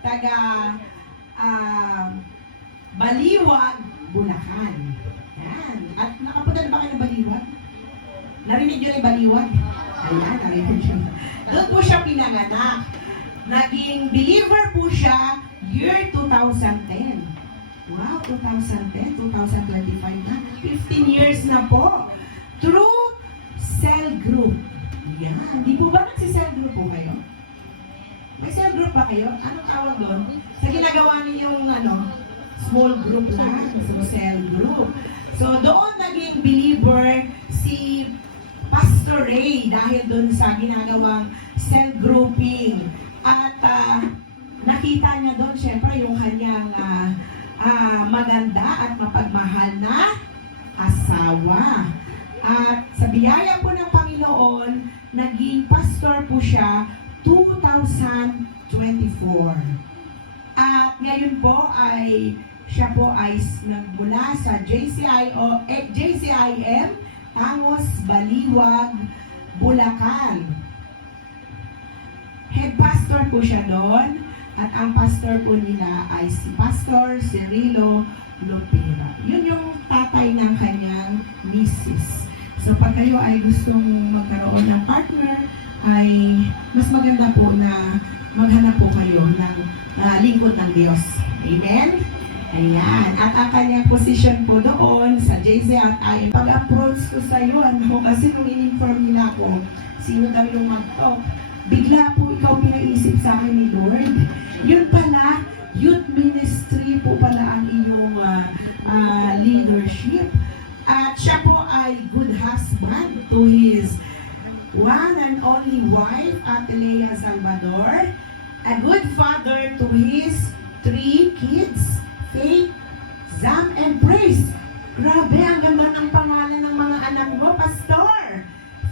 taga Baliwag, Bulacan. Yan. At nakapunta na ba kayo ng Baliwag? Narinig nyo na yung Baliwag? Ayan, narinig nyo. Doon po siya pinanganak. Naging believer po siya year 2010. Wow, 2010, 2025 na. 15 years na po. Through cell group. Yan. Di po ba nagsi-cell group po kayo? May cell group ba kayo? Anong tawag doon? Sa ginagawa niyo yung small group lang. So, cell group. So, doon naging believer si Pastor Ray dahil doon sa ginagawang cell grouping. At nakita niya doon, syempre, yung kanyang maganda at mapagmahal na asawa. At sa biyaya po ng Panginoon, naging pastor po siya 2024. At ngayon po ay siya po ay nagmula sa JCIM, Tangos, Baliwag, Bulacan. Head pastor po siya doon. At ang pastor po nila ay si Pastor Cirilo Lopera. Yun yung tatay ng kanyang misis. So pag kayo ay gustong magkaroon ng partner, ay mas maganda po na maghanap po kayo ng lingkod ng Diyos. Amen? Ayan. At ang kanyang position po doon sa JCI, pag-approach ko sa iyo, kasi nung in-inform nila ako, sino daw yung mag-talk, bigla po ikaw pinaisip sa akin ni Lord. Yun pala, youth ministry po pala ang iyong leadership. At siya po ay good husband to his one and only wife, Atlea Salvador. A good father to his 3 kids, Faith, Zam, and Praise. Grabe, ang ganda ng pangalan ng mga anak mo, Pastor.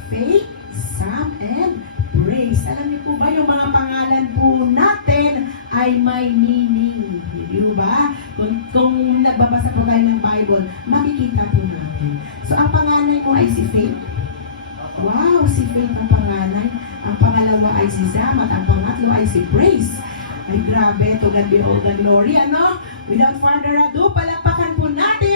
Faith, Zam, and Praise. Alam niyo po ba, yung mga pangalan po natin ay may meaning. Di ba? Kung nagbabasa po tayo ng Bible, makikita po natin. So, ang pangalan ko ay si Faith. Wow, si Faith ang pangalan. Ang pangalawa ay si Zam at ang pangatlo ay si Praise. Ay grabe, to God be all the glory. Without further ado, palakpakan po natin